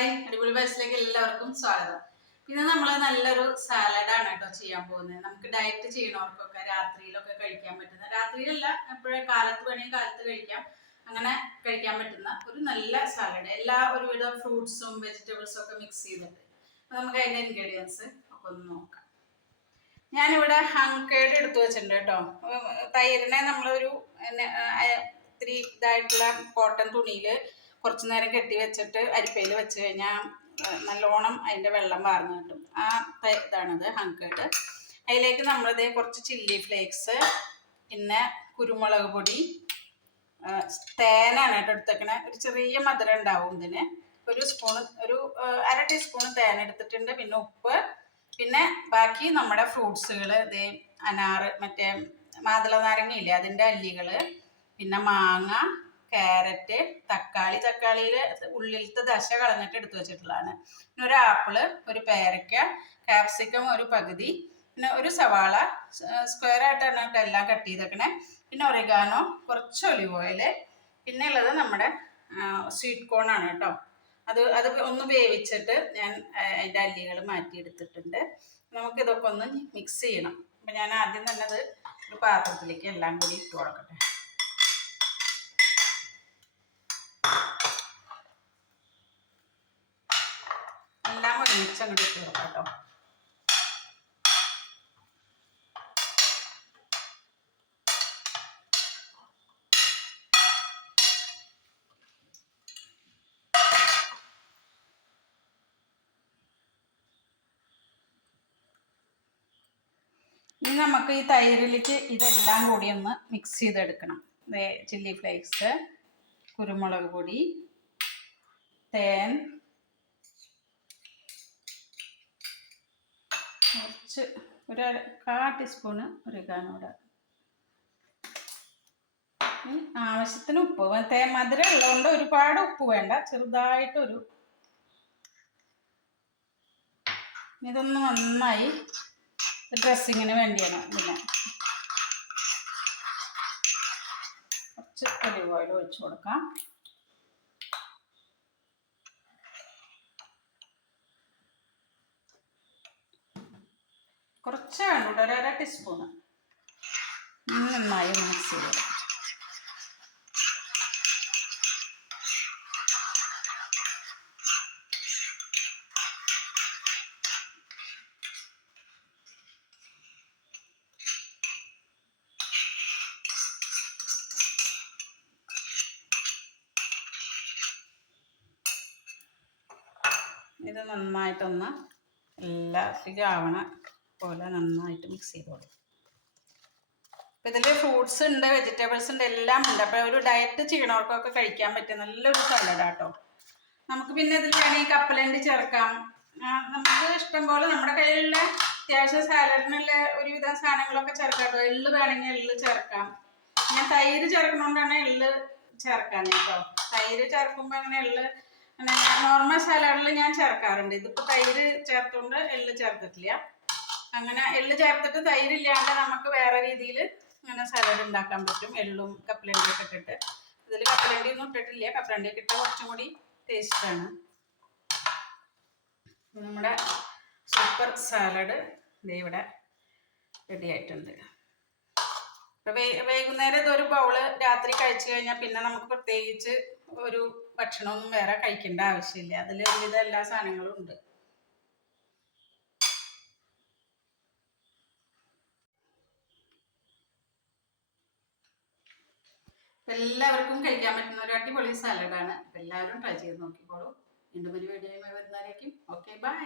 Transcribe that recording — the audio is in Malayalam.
ഹായ്. അടിപൊളി ബസ്സിലേക്ക് എല്ലാവർക്കും സ്വാഗതം. പിന്നെ നമ്മൾ നല്ലൊരു സാലഡാണ് കേട്ടോ ചെയ്യാൻ പോകുന്നത്. നമുക്ക് ഡയറ്റ് ചെയ്യണവർക്കൊക്കെ രാത്രിയിലൊക്കെ കഴിക്കാൻ പറ്റുന്ന രാത്രിയിലല്ല എപ്പോഴും കാലത്ത് വേണമെങ്കിൽ കാലത്ത് കഴിക്കാം. അങ്ങനെ കഴിക്കാൻ പറ്റുന്ന ഒരു നല്ല സാലഡ്. എല്ലാ ഒരുവിധ ഫ്രൂട്ട്സും വെജിറ്റബിൾസും ഒക്കെ മിക്സ് ചെയ്തിട്ട്. നമുക്ക് അതിന്റെ ഇൻഗ്രീഡിയൻസ് ഒക്കെ ഒന്ന് നോക്കാം. ഞാനിവിടെ ഹങ്കേഡ് എടുത്തു വെച്ചിട്ടുണ്ട് കേട്ടോ. തൈരിനെ നമ്മളൊരു ഇത്തിരി ഇതായിട്ടുള്ള കോട്ടൺ തുണിയിൽ കുറച്ച് നേരം കെട്ടി വെച്ചിട്ട് അരിപ്പയിൽ വെച്ച് കഴിഞ്ഞാൽ നല്ലോണം അതിന്റെ വെള്ളം വാർന്നു കിട്ടും. ആ ഇതാണത് ഹങ്കേട്ട് അതിലേക്ക് നമ്മളിത് കുറച്ച് ചില്ലി ഫ്ലേക്സ് പിന്നെ കുരുമുളക് പൊടി തേനാണ് കേട്ടോ എടുത്തേക്കണേ. ഒരു ചെറിയ മധുരം ഉണ്ടാവും ഇതിന്. ഒരു സ്പൂണ് ഒരു അര ടീസ്പൂൺ തേൻ എടുത്തിട്ടുണ്ട് പിന്നെ ഉപ്പ് പിന്നെ ബാക്കി നമ്മുടെ ഫ്രൂട്ട്സുകൾ ഇതേ അനാറ് മറ്റേ മാതള നാരങ്ങയില്ലേ അതിന്റെ അല്ലികൾ പിന്നെ മാങ്ങ ക്യാരറ്റ് തക്കാളി തക്കാളിയിൽ ഉള്ളിലത്തെ ദശ കളഞ്ഞിട്ട് എടുത്തു വെച്ചിട്ടുള്ളതാണ്. പിന്നെ ഒരു ആപ്പിൾ ഒരു പേരയ്ക്ക കാപ്സിക്കം ഒരു പകുതി പിന്നെ ഒരു സവാള സ്ക്വയർ ആയിട്ടാണ് എല്ലാം കട്ട് ചെയ്തേക്കണേ. പിന്നെ ഒറിഗാനോ കുറച്ച് ഒലിവ് ഓയിൽ പിന്നെ ഉള്ളത് നമ്മുടെ സ്വീറ്റ് കോൺ ആണ് കേട്ടോ. അത് അത് ഒന്ന് വേവിച്ചിട്ട് ഞാൻ അതിന്റെ അല്ലികൾ മാറ്റിയെടുത്തിട്ടുണ്ട്. നമുക്ക് ഇതൊക്കെ ഒന്ന് മിക്സ് ചെയ്യണം. അപ്പം ഞാൻ ആദ്യം തന്നെ അത് ഒരു പാത്രത്തിലേക്ക് എല്ലാം കൂടി ഇട്ട് കൊടുക്കട്ടെ. എല്ലാം ഇട്ട് കൊടുക്കാം കേട്ടോ. ഇനി നമുക്ക് ഈ തൈരിലേക്ക് ഇതെല്ലാം കൂടി ഒന്ന് മിക്സ് ചെയ്തെടുക്കണം. ചില്ലി ഫ്ലേക്സ് കുരുമുളക് പൊടി തേൻ കുറച്ച് ഒരു കാ ടീസ്പൂണ് ഉരുകാനൂടെ ആവശ്യത്തിന് ഉപ്പ് തേ മധുരം ഉള്ളതുകൊണ്ട് ഒരുപാട് ഉപ്പ് വേണ്ട ചെറുതായിട്ടൊരു ഇതൊന്ന് നന്നായി ഡ്രസ്സിങ്ങിന് വേണ്ടിയാണ് ഇതിന് കുറച്ച് ഒലിവ് ഓയിൽ ഒഴിച്ചു കൊടുക്കാം. കുറച്ച് വേണ്ട ഒരു അര ടീസ്പൂണ്. നന്നായി മിക്സ് ചെയ്ത് ഇത് നന്നായിട്ടൊന്ന് എല്ലാത്തിലും ആവണ പോലെ നന്നായിട്ട് മിക്സ് ചെയ്ത് കൊടുക്കും അപ്പം ഇതിൽ ഫ്രൂട്ട്സ് ഉണ്ട് വെജിറ്റബിൾസ് ഉണ്ട് എല്ലാം ഉണ്ട്. അപ്പോൾ ഒരു ഡയറ്റ് ചെയ്യണവർക്കൊക്കെ കഴിക്കാൻ പറ്റിയ നല്ലൊരു സലാഡ് കേട്ടോ നമുക്ക് പിന്നെ ഇതിൽ വേണമെങ്കിൽ കപ്പലണ്ടി ചേർക്കാം. നമുക്ക് ഇഷ്ടം പോലെ നമ്മുടെ കയ്യിലുള്ള അത്യാവശ്യം സാലഡിനുള്ള ഒരുവിധം സാധനങ്ങളൊക്കെ ചേർക്കാം കേട്ടോ. എള്ള് വേണമെങ്കിൽ എള്ള് ചേർക്കാം. ഞാൻ തൈര് ചേർക്കണോണ്ടാണ് എള്ള് ചേർക്കാൻ കേട്ടോ തൈര് ചേർക്കുമ്പോൾ അങ്ങനെ എള്ള് നോർമൽ സാലഡിൽ ഞാൻ ചേർക്കാറുണ്ട്. ഇതിപ്പോൾ തൈര് ചേർത്തുകൊണ്ട് എള്ള് ചേർത്തിട്ടില്ല. അങ്ങനെ എള്ള് ചേർത്തിട്ട് തൈരില്ലാണ്ട് നമുക്ക് വേറെ രീതിയിൽ അങ്ങനെ സാലഡ് ഉണ്ടാക്കാൻ പറ്റും. എള്ളും കപ്പലണ്ടിയൊക്കെ ഇട്ടിട്ട്. ഇതിൽ കപ്പലണ്ടി ഒന്നും ഇട്ടിട്ടില്ല. കപ്പലണ്ടിയൊക്കെ ഇട്ട കുറച്ചും കൂടി ടേസ്റ്റാണ് നമ്മുടെ സൂപ്പർ സാലഡ് ഇവിടെ റെഡി ആയിട്ടുണ്ട്. വൈകുന്നേരം ഇതൊരു ബൗൾ രാത്രി കഴിച്ചു കഴിഞ്ഞാൽ പിന്നെ നമുക്ക് പ്രത്യേകിച്ച് ഒരു ഭക്ഷണമൊന്നും വേറെ കഴിക്കേണ്ട ആവശ്യമില്ല. അതിൽ ഒരുവിധ എല്ലാ സാധനങ്ങളും ഉണ്ട്. എല്ലാവർക്കും കഴിക്കാൻ പറ്റുന്ന ഒരു അടിപൊളി സാലഡാണ് എല്ലാവരും ട്രൈ ചെയ്ത് നോക്കിക്കോളൂ. വീണ്ടും ഒരു വീഡിയോയുമായി വരുന്നതായിരിക്കും. Okay bye